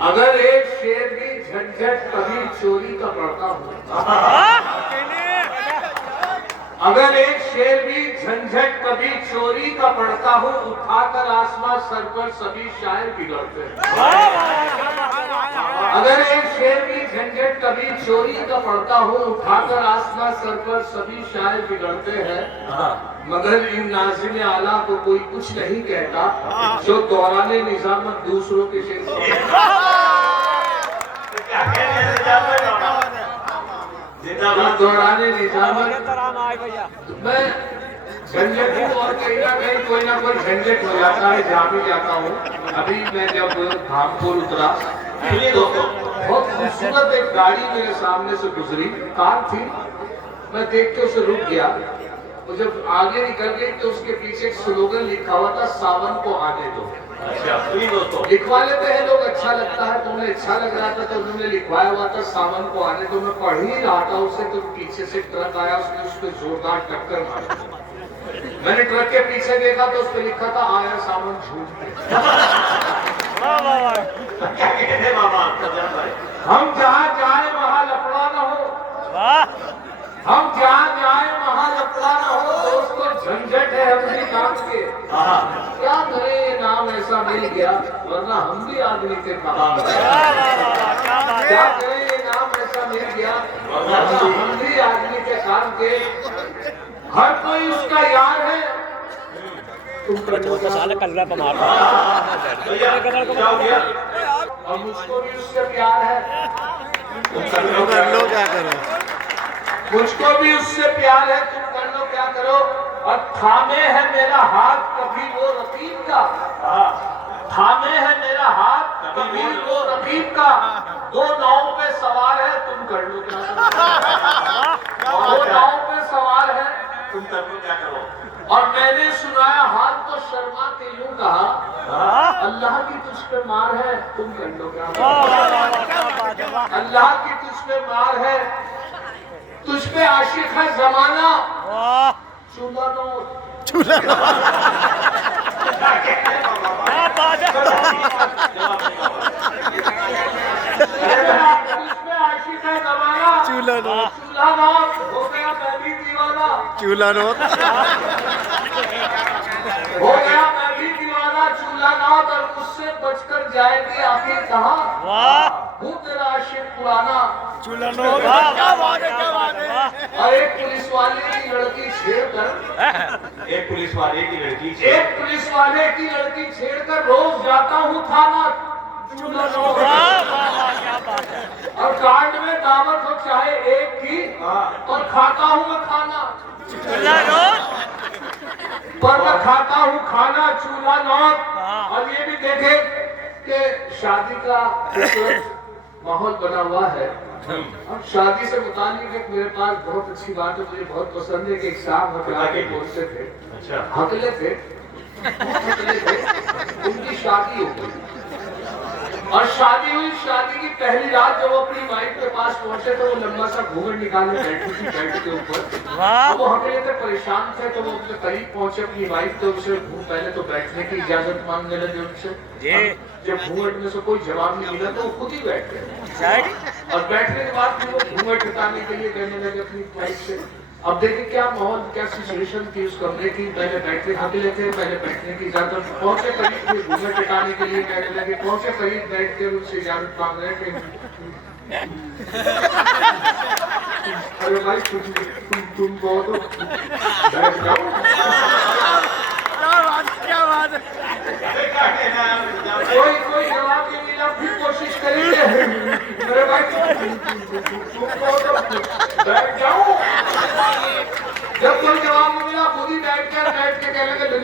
अगर एक शेर भी झंझट कभी चोरी का पड़ता हो, अगर एक शेर भी झंझट कभी चोरी का पड़ता हो, उठाकर आसमां सर पर सभी शायर बिगड़ते हैं। अगर एक शेर भी झंझट कभी चोरी का पड़ता हो, उठाकर आसमां सर पर सभी शायर बिगड़ते हैं। मगर इन नाज़िम आला को कोई कुछ नहीं कहता जो दौराने निजामत दूसरों के शेर दौराने निजामत मैं झंझट हूँ और कहीं ना कहीं कोई ना कोई झंझट हो जाता है जहाँ भी जाता हूँ। अभी मैं जब धामपुर उतरा तो बहुत खूबसूरत एक गाड़ी मेरे सामने से गुजरी, कार थी। मैं देख के उसे रुक गया। वो जब आगे निकल गई तो उसके पीछे एक स्लोगन लिखा हुआ था, सावन को आने दो। लिखवा लेते हैं लोग, अच्छा लगता है। तो उन्हें अच्छा लग रहा था तो उन्होंने लिखवाया हुआ था सावन को आने दो। मैं पढ़ ही रहा था उसे तो पीछे से ट्रक आया, उसने उस पर जोरदार टक्कर मारी। मैंने ट्रक के पीछे देखा तो उस पर लिखा था आया सावन झूठ। हम जहाँ जाए वहाँ लफड़ा न हो, हम जहाँ जाए वहाँ लफड़ा न हो। दोस्तों झंझट है अपने काम के, क्या करें ये नाम ऐसा मिल गया, वरना हम भी आदमी के काम। क्या करें ये नाम ऐसा मिल गया, वरना हम भी आदमी के काम के। हर कोई उसका यार है। और मुझको भी उससे प्यार है। मुझको भी उससे प्यार है, तुम कर लो क्या करो। और थामे है मेरा हाथ कभी वो रकीब का, थामे है मेरा हाथ कभी वो रकीब का। दो नाव पे सवार है, तुम कर लो क्या करो। दो नाव पे सवार है, तुम कर लो क्या करो। और मैंने सुनाया हाथ तो शर्मा के यूं कहा, अल्लाह की तुझ पे मार है, तुम कर लो क्या करो। अल्लाह की तुझ पे मार है, तुझ पे आशिक है जमाना, चूल्हा नोट। तुझ पे आशिक है जमाना, चूल्हा नोट। हो गया मैं भी दीवाना, चूल्हा नोट। हो गया मैं भी दीवाना, चूल्हा नोट। और मुझसे बचकर जाएगी आखिर कहाँ, हूँ तेरा आशिक पुराना, चूल्हा नोट। क्या बात है, क्या बात है। और एक पुलिस वाले की लड़की छेड़कर, एक पुलिस वाले की लड़की एक पुलिस वाले की लड़की छेड़कर रोज जाता हूँ थाना, चूल्हा नोट। और कांड में दावत हो चाहे एक की, और खाता हूँ मैं खाना, पर मैं खाता हूँ खाना, चूल्हा नोट। और ये भी देखे कि शादी का माहौल बना हुआ है। अब शादी से मुतालिक एक मेरे पास बहुत अच्छी बात है, मुझे बहुत पसंद है कि एक साहब हकला के बोलते थे, हकले थे, उनकी शादी हो गई। और शादी हुई, शादी की पहली रात जब वो अपनी वाइफ के पास पहुंचे तो वो लंबा सा घूंघट निकालने बैठी थी बेड के ऊपर। अब वो हकले थे, परेशान थे, तो वो अपने करीब पहुंचे अपनी वाइफ तो उसे पहले तो बैठने की इजाजत मांगने लगे उनसे। जब घूंघट में से कोई जवाब नहीं मिला तो वो खुद ही बैठ गए। और बैठने के बाद फिर वो घूंघट हटाने के लिए कहने लगे अपनी वाइफ से। अब देखिए क्या माहौल, क्या सिचुएशन थी उस कमरे की। पहले बैठने हकले थे, पहले बैठने की इजाजत, पहुंचे करीब फिर घूंघट हटाने के लिए कहने लगे, पहुंचे करीब बैठ कर उनसे इजाजत मांग रहे थे। अरे भाई तुम कहो तो बैठ जाओ। क्या बात है। कोई जवाब नहीं मिला, फिर कोशिश करेंगे। अरे भाई तुम कहो तो बैठ जाओ। जब कोई जवाब नहीं मिला खुद ही बैठ के कहने लगे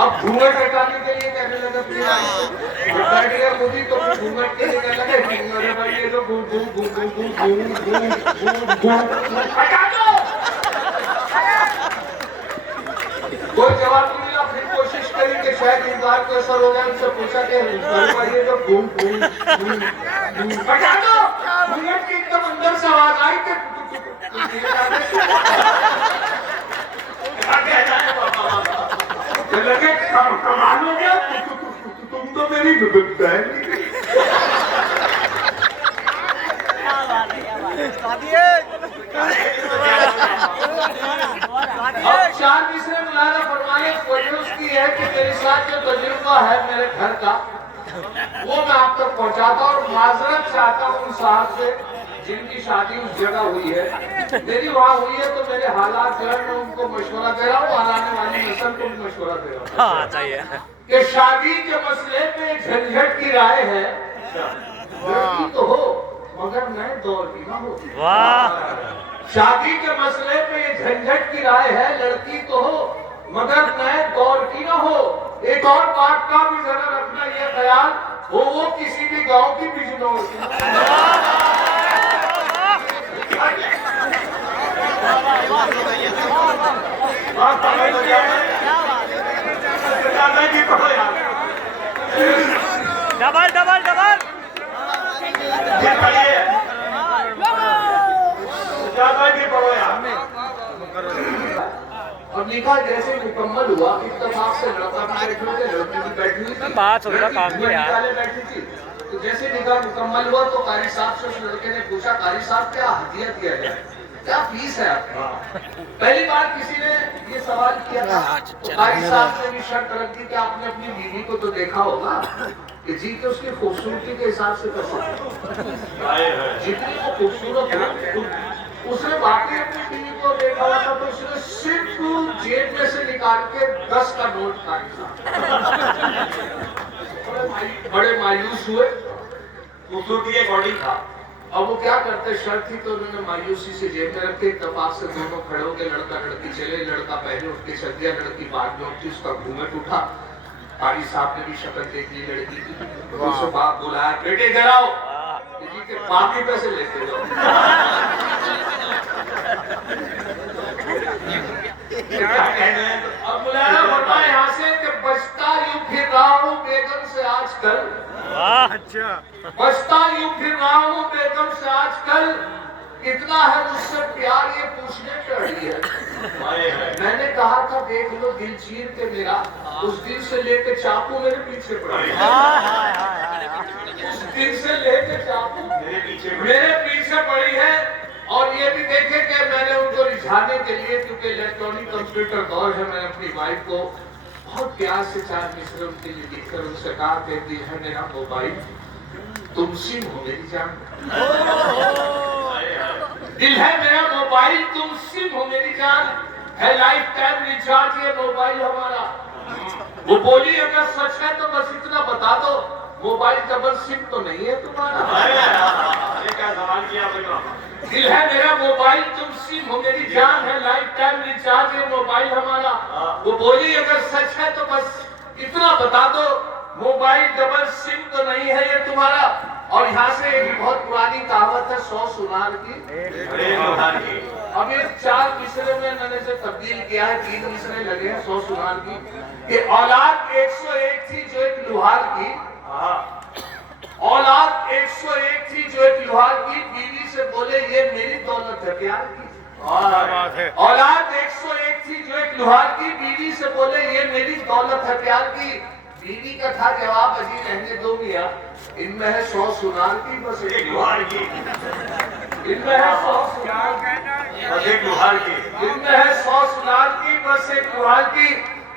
अब घूंघट हटाने के लिए कहने लगे, बैठ गया खुद ही तो घूंघट के लिए कहने लगे, अरे भाई ये तो हटा दो। कोई जवाब नहीं मिला, फिर कोशिश करी कि शायद इस बार को असर हो गया। उनसे पूछा कि ये तो हटा दो। घूंघट की एकदम अंदर से आवाज आई कि कमाल हो गया, तुम तो मेरी बहन निकली। अब 4 मिसरे मौलाना फरमाने की वजह उसकी है कि मेरे साथ जो तजुर्बा है मेरे घर का वो मैं आप तक पहुंचाता और माजरत चाहता हूँ उन साहब से जिनकी शादी उस जगह हुई है, मेरी वहाँ हुई है, तो मेरे हालात जो है मैं उनको मशवरा दे रहा हूँ और आने वाली नस्ल को भी मशवरा दे रहा हूँ कि शादी के मसले पे झंझट की राय है, लड़की तो हो मगर नए दौर की ना हो। शादी के मसले पे ये झंझट की राय है, लड़की तो हो मगर नए दौर की ना हो। एक और बात का भी जरा रखना ये ख्याल वो किसी भी गांव की बिजनौर की। डबल डबल डबल और निकाह जैसे मुकम्मल हुआ इत्तेफाक से लड़का भी बैठी हुई थी, लड़की भी बैठी हुई थी, बात हो रहा काम में यार। निकाले बैठी थी। तो जैसे निकाह मुकम्मल हुआ तो कारी साहब से उस लड़के ने पूछा, कारी साहब क्या हदिया दिया जाए, क्या फीस है आपकी? पहली बार किसी ने ये सवाल किया था तो कारी साहब ने भी शर्त रख दी कि आपने अपनी बीवी को तो देखा होगा कि जी के उसकी खूबसूरती के हिसाब से कर सकते, जितनी वो खूबसूरत हो उसने बाकी अपनी बीवी को देखा हुआ था तो उसने सिर्फ जेब में से निकाल के 10 का नोट काटा। बड़े मायूस हुए, खूबसूरती के अकॉर्डिंग था। अब वो क्या करते, शर्त थी तो उन्होंने मायूसी से जेब में रखे, इत्तेफाक से दोनों खड़े हो गए, लड़का लड़की चले, लड़का पहले उठ के चल दिया, लड़की बाद में उठी, उसका घूंघट उठा। कारी साहब ने भी शक्ल देख ली लड़की की, उससे बाप बुलाया, बेटे इधर आओ, जी के बाप ही पैसे लेते जाओ। अब बुलाना पड़ता है यहाँ से कि बचता यूं फिर रहा हूँ बेगम से आजकल, अच्छा बचता यूं फिर रहा हूँ बेगम से आजकल, कितना है मुझसे प्यार ये पूछने पे अड़ी है। मैंने कहा था देख लो दिल चीर के मेरा, उस दिन से लेके चाकू मेरे पीछे पड़ी है, उस दिन से लेके चाकू मेरे पीछे पड़ी है। और ये भी देखे कि मैंने उनको रिझाने के लिए, क्योंकि इलेक्ट्रॉनिक कंप्यूटर दौर है, मैंने अपनी वाइफ को बहुत प्यार से 4 मिसरे उनके लिए लिखकर उनसे कहा कि दिल है मेरा मोबाइल तुम सिम हो मेरी जान, दिल है मेरा मोबाइल तुम सिम हो मेरी जान, है लाइफ टाइम रिचार्ज ये मोबाइल हमारा। वो बोली अगर सच है तो बस इतना बता दो, मोबाइल डबल सिम तो नहीं है तुम्हारा। ये क्या सवाल किया आपने? दिल है मेरा मोबाइल तुम सिम हो मेरी जान, है लाइफ टाइम रिचार्ज ये मोबाइल हमारा। वो बोली अगर सच है तो बस इतना बता दो, मोबाइल डबल सिम तो नहीं है ये तुम्हारा। और यहाँ से एक बहुत पुरानी कहावत है 100 सुनार की। अब ये 4 मिसरे में मैंने से तब्दील किया है, 3 मिसरे लगे हैं 100 सुनार की। कि औलाद 101 थी जो एक लुहार की, औलाद 101 थी जो एक लुहार की, बीवी से बोले ये मेरी दौलत है प्यार की। औलाद 101 थी जो एक लुहार की, बीवी से बोले ये मेरी दौलत है प्यार की। बीवी का था जवाब अजी रहने दो मियां, इनमें है 100 सुनार की बस एक लुहार की, इनमें है 100 सुनार की बस एक लुहार की, इनमें है 100 सुनार की बस एक लुहार की।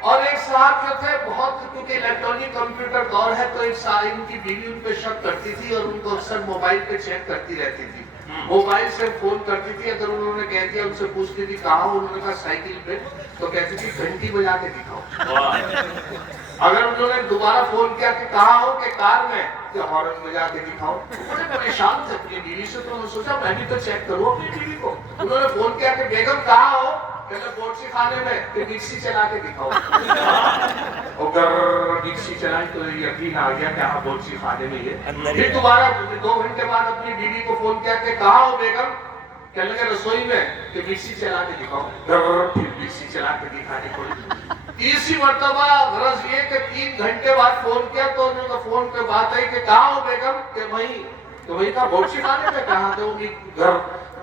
और एक साहब जो थे बहुत, क्योंकि इलेक्ट्रॉनिक कंप्यूटर दौर है तो एक साहब इनकी बीवी उन पे शक करती थी और उनको अक्सर मोबाइल पे चेक करती रहती थी, मोबाइल से फोन करती थी। अगर उन्होंने कह दिया, उनसे पूछती थी कहाँ हो, उन्होंने कहा साइकिल पे, तो कहती थी घंटी बजा के दिखाओ। अगर उन्होंने दोबारा फोन किया कि कहाँ हो, के कार में, तो हॉर्न बजा के दिखाओ। बड़े परेशान थे अपनी बीवी से, तो उन्होंने सोचा मैं भी तो चेक करूँ अपनी बीवी को। उन्होंने फोन किया कि बेगम कहाँ हो, कहते बोर्ची खाने में, कि मिक्सी चला के दिखाओ। और मिक्सी चलाई तो यकीन आ गया कि हाँ बोर्ची खाने में ये। फिर दोबारा 2 घंटे बाद अपनी बीवी को फोन किया कि कहाँ हो बेगम, कहने लगे रसोई में, कि मिक्सी चला के दिखाओ। फिर मिक्सी चला के दिखाने को तीसरी मर्तबा गरज ये कि 3 घंटे बाद फोन किया तो उन्होंने फोन पे बात आई कि कहाँ हो बेगम, कि वही, तो वही था बोर्ची खाने में, कहा तो घर।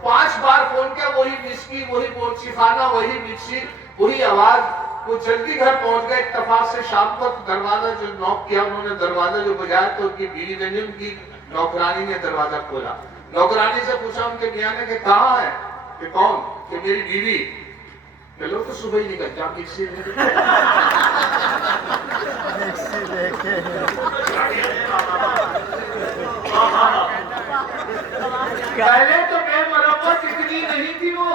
5 बार फोन किया, वही मिस्की, वही बोर्ची खाना, वही मिक्सी, वही आवाज। वो जल्दी घर पहुंच गए। इत्तेफाक से शाम को दरवाजा जो नॉक किया, उन्होंने दरवाजा जो बजाया तो उनकी बीवी ने, उनकी नौकरानी ने दरवाजा खोला। नौकरानी से पूछा उनके मियां ने कि कहाँ है? कि कौन? कि मेरी बीवी। चलो तो सुबह ही निकल जा, मिक्सी पहले तो बेमरम्मत इतनी नहीं थी वो,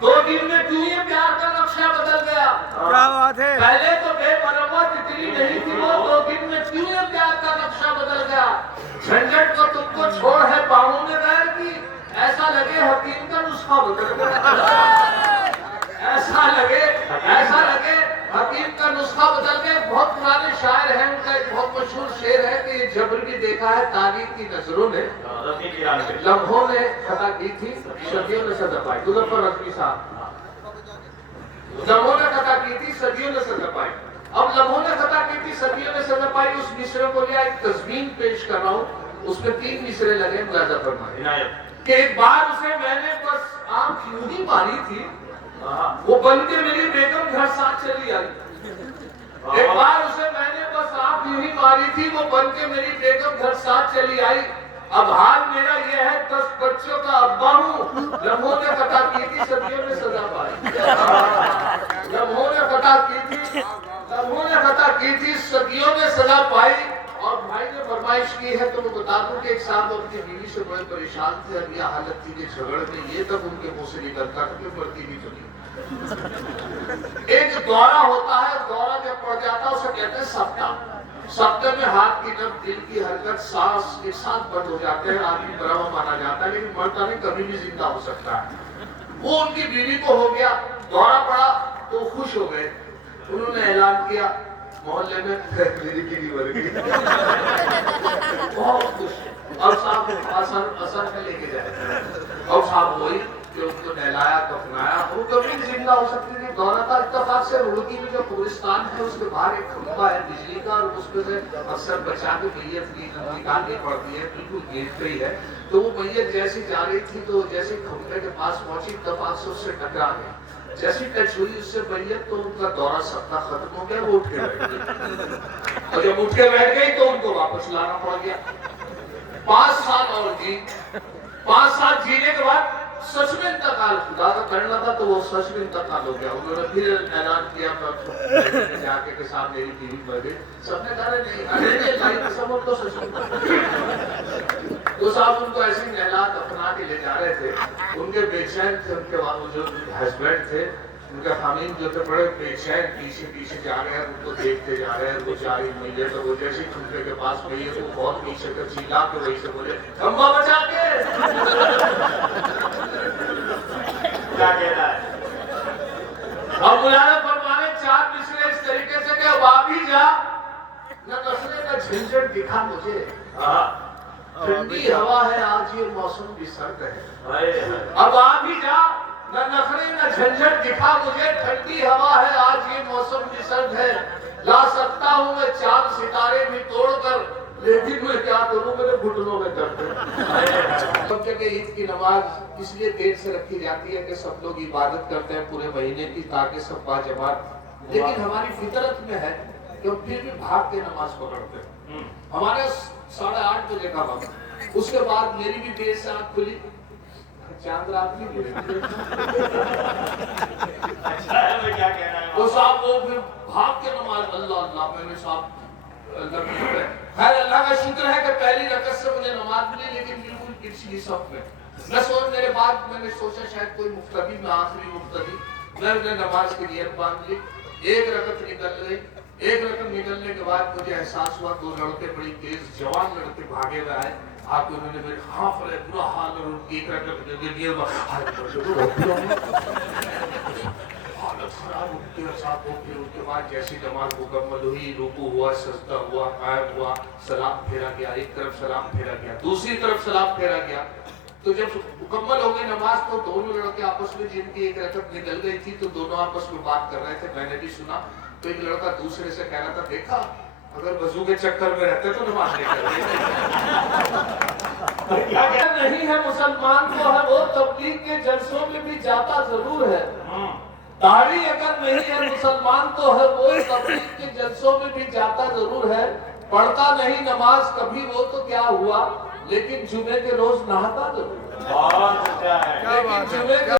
2 दिन में क्यों ये प्यार का नक्शा बदल गया? क्या बात है। पहले तो बेमरम्मत इतनी नहीं थी वो, 2 दिन में क्यों ये प्यार का नक्शा बदल गया? झंझट को तुमको छोड़ है बाहों में गैर की, ऐसा लगे हकीम का नुस्खा बदल गया। ऐसा लगे हकीम का नुस्खा बदल गया। बहुत पुराने शायर हैं, उनका एक बहुत मशहूर शेर है कि जबर भी देखा है तारीख की नजरों ने, लम्हों ने खता की थी, सदियों ने सजा पाई। मुजफ्फर रजवी साहब, लम्हों ने खता की थी, सदियों ने सजा पाई। अब लम्हों ने खता की थी, सदियों ने सजा पाई, उस मिसरे को लिया एक तस्वीर पेश कर रहा हूँ। उसमें 3 मिसरे लगे, मुलाजा फरमाए कि एक बार उसे मैंने बस आंख यूं ही मारी थी, वो बन के मेरी बेगम घर साथ चली आई। एक बार उसे मैंने बस आंख यूं ही मारी थी, वो बन के मेरी बेगम घर साथ चली आई। अब हाल मेरा ये है, 10 बच्चों का अब्बा हूँ। लम्हों ने खता की थी, सदियों ने सजा पाई। लम्हों ने खता की थी, लम्हों ने खता की थी, सदियों ने सजा पाई। और भाई ने फरमाइश की है तो मैं बता दूं कि एक साहब अपनी बीवी से बड़े परेशान थे। अब यह हालत थी कि झगड़ में ये तक उनके मुंह से निकलता था कि बढ़ती नहीं चली। एक दौरा होता है, दौरा जब पड़ जाता है उसे कहते हैं सप्ताह। सप्ताह में हाथ की नब, दिल की हरकत, सांस एक साथ बंद हो जाते हैं। आदमी मरा हुआ माना जाता है, लेकिन मरता नहीं, कभी भी जिंदा हो सकता है। वो उनकी बीवी को हो गया, दौरा पड़ा तो खुश हो गए। उन्होंने ऐलान किया मोहल्ले में मेरी गिरी मर गई। बहुत खुश। अब साहब असर में लेके जाए, अब साहब वही जो उनको नहलाया कफनाया, वो कभी जिंदा हो सकती थी। दौरा था। इत्तेफाक से रुड़की में जो कब्रिस्तान है उसके बाहर एक खंभा है बिजली का, और उसमें से अक्सर बचा के मैयत निकालनी पड़ती है, बिल्कुल गेट पे ही है। तो वो मैयत जैसी जा रही थी तो जैसे खंभे के पास पहुंची, इत्तेफाक से उससे टकरा गया। जैसी टच हुई उससे मैयत तो उनका दौरा सप्ताह खत्म हो गया, वो उठ के बैठ गई। और जब उठ के बैठ गई तो उनको वापस लाना पड़ गया। 5 साल और जी, 5 साल जीने के बाद सच में इंतकाल खुदा का करना था तो वो सच में इंतकाल हो गया। उन्होंने फिर ऐलान किया जाके के साथ मेरी बीवी मर गई। सबने कहा नहीं, अरे सब तो सच में। तो साहब उनको ऐसे ही नहला दफना के ले जा रहे थे। उनके बेचैन थे, उनके जो हस्बैंड थे, उनका खामिन जो थे बड़े बेचैन, पीछे पीछे जा रहे हैं, उनको देखते जा रहे हैं। वो जा रही मैयत, तो वो जैसे खंभे के पास मैयत को बहुत पीछे कर चिल्ला के वही से बोले खंभा बचा के। क्या कह रहा है? अब मुलाना फरमाने 4 मिसरे इस तरीके से कि अब आप ही जा, न नस्ले का झंझट दिखा मुझे। ठंडी हवा है आज, ये मौसम भी सर्द है। अब आप ही जा, न नखरे न झंझट दिखा मुझे। ठंडी हवा है आज, ये मौसम भी सर्द है। ला सकता हूँ मैं चांद सितारे भी तोड़कर, लेकिन मैं क्या करूँ, मेरे घुटनों में दर्द है। सब जगह ईद की नमाज इसलिए देर से रखी जाती है कि सब लोग इबादत करते हैं पूरे महीने की, ताकि सब बाजमात। लेकिन हमारी फितरत में है कि हम फिर भी भाग के नमाज पकड़ते हैं। हमारे 8:30 बजे का वक्त, उसके बाद मेरी भी देर से आँख खुली, चांद रात की क्या कह रहा है? तो साहब वो फिर भाग के नमाज, अल्लाह अल्लाह, मैंने साहब खैर अल्लाह का शुक्र है कि पहली रकअत से मुझे नमाज मिली, लेकिन बिल्कुल पिछली सब में मैं सोच, मेरे बाद मैंने सोचा शायद कोई मुफ्तदी में, आखिरी मुफ्तदी, मैंने नमाज की नियत बांध ली। 1 रकअत निकल गई। 1 रकअत निकलने के बाद मुझे एहसास हुआ 2 लड़के बड़ी तेज जवान लड़के भागे हुए आए। आपको उन्होंने मेरे हाँफ रहे, बुरा हाल, और उनकी 1 रकअत हालत खराब होती है साहब। फिर उसके बाद जैसी नमाज मुकम्मल हुई, रुकू हुआ, सजदा हुआ, कायम हुआ, सलाम फेरा गया, एक तरफ सलाम फेरा गया, दूसरी तरफ सलाम फेरा गया। तो जब मुकम्मल हो गई नमाज तो दोनों लड़के आपस में, जिनकी 1 रकअत निकल गई थी, तो दोनों आपस में बात कर रहे थे, मैंने भी सुना। तो एक लड़का दूसरे से कह रहा था, देखा अगर वजू के चक्कर में रहते तो नमाज नहीं करते। नहीं है मुसलमान को है वो, तबलीग के जलसों में भी जाता जरूर है। दाढ़ी अगर नहीं है मुसलमान तो है वो, तबलीग के जलसों में भी जाता जरूर है, पढ़ता नहीं नमाज कभी वो तो क्या हुआ, लेकिन जुमे के रोज नहाता जरूर। बहुत अच्छा है। लेकिन जुमे के